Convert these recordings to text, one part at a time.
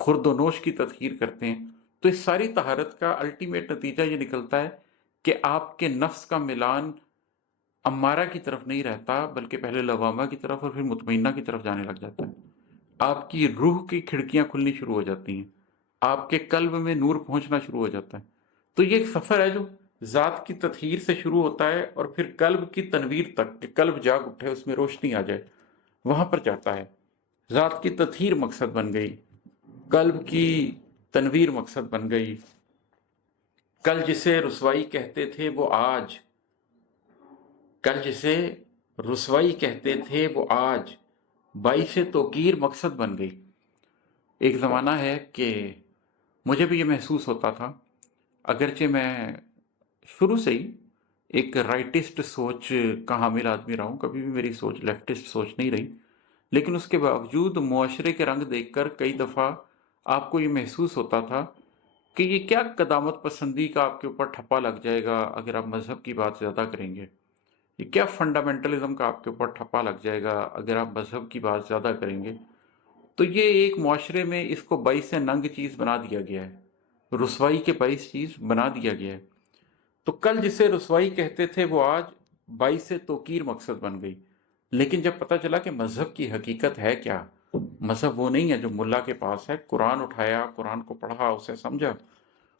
खुर्द-व-नोश की तज़कीर करते हैं, तो इस सारी तहारत का अल्टीमेट नतीजा ये निकलता है कि आपके नफ्स का मिलान अम्मारा की तरफ नहीं रहता, बल्कि पहले लवामा की तरफ और फिर मुतमइन्ना की तरफ जाने लग जाता है। आपकी रूह की खिड़कियाँ खुलनी शुरू हो जाती हैं, आपके कल्ब में नूर पहुँचना शुरू हो जाता है। तो ये एक सफ़र है जो ज़ात की तत्हीर से शुरू होता है और फिर कल्ब की तनवीर तक, कि कल्ब जाग उठे, उसमें रोशनी आ जाए, वहाँ पर जाता है। ज़ात की तत्हीर मकसद बन गई, कल्ब की तनवीर मकसद बन गई। कल जिसे रुसवाई कहते थे वो आज, कल जिसे रुसवाई कहते थे वो आज, बाइसे तौकीर मकसद बन गई। एक ज़माना है कि मुझे भी ये महसूस होता था, अगरचे मैं शुरू से ही एक राइटिस्ट सोच का हामिल आदमी रहा हूँ, कभी भी मेरी सोच लेफ्टिस्ट सोच नहीं रही। लेकिन उसके बावजूद मुआशरे के रंग देखकर कई दफ़ा आपको ये महसूस होता था कि ये क्या कदामत पसंदी का आपके ऊपर ठप्पा लग जाएगा अगर आप मज़हब की बात ज़्यादा करेंगे। ये क्या फंडामेंटलिज़्म का आपके ऊपर ठप्पा लग जाएगा अगर आप मज़हब की बात ज़्यादा करेंगे। तो ये एक मुआशरे में इसको बाइस नंग चीज़ बना दिया गया है, रुसवाई के बाइस चीज़ बना दिया गया है। तो कल जिसे रुसवाई कहते थे वो आज बाइस तौकीर मकसद बन गई। लेकिन जब पता चला कि मज़हब की हकीकत है क्या, मज़हब वो नहीं है जो मुल्ला के पास है। कुरान उठाया, कुरान को पढ़ा, उसे समझा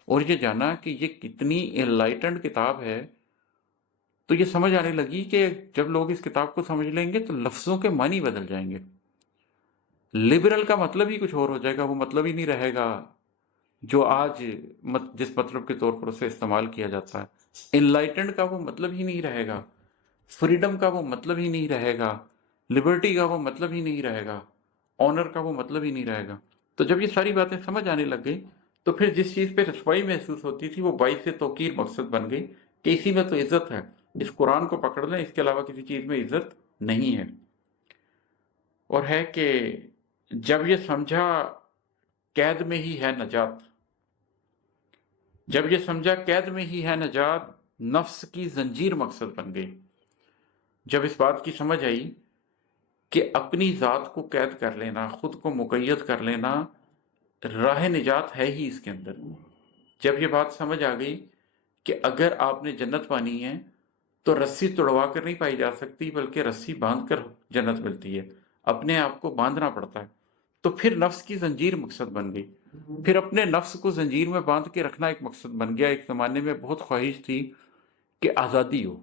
और ये जाना कि ये कितनी एनलाइटेंड किताब है। तो ये समझ आने लगी कि जब लोग इस किताब को समझ लेंगे तो लफ्ज़ों के मानी बदल जाएंगे। लिबरल का मतलब ही कुछ और हो जाएगा, वो मतलब ही नहीं रहेगा जो आज जिस मतलब के तौर पर उसे इस्तेमाल किया जाता है। एनलाइटेंड का वो मतलब ही नहीं रहेगा, फ्रीडम का वो मतलब ही नहीं रहेगा, लिबर्टी का वो मतलब ही नहीं रहेगा, ऑनर का वो मतलब ही नहीं रहेगा। तो जब ये सारी बातें समझ आने लग गई तो फिर जिस चीज़ पे रसवाई महसूस होती थी वो बाइस तौकीर मकसद बन गई कि इसी में तो इज्जत है, इस कुरान को पकड़ लें, इसके अलावा किसी चीज़ में इज्जत नहीं है। और है कि जब ये समझा कैद में ही है नजात, जब ये समझा कैद में ही है नजात, नफ्स की जंजीर मकसद बन गई। जब इस बात की समझ आई कि अपनी ज़ात को कैद कर लेना, खुद को मुक़य्यद कर लेना, राह निजात है ही इसके अंदर। जब ये बात समझ आ गई कि अगर आपने जन्नत पानी है तो रस्सी तुड़वा कर नहीं पाई जा सकती, बल्कि रस्सी बांध कर जन्नत मिलती है, अपने आप को बांधना पड़ता है। तो फिर नफ्स की जंजीर मकसद बन गई। फिर अपने नफ्स को जंजीर में बांध के रखना एक मकसद बन गया। एक ज़माने में बहुत ख्वाहिश थी कि आज़ादी हो,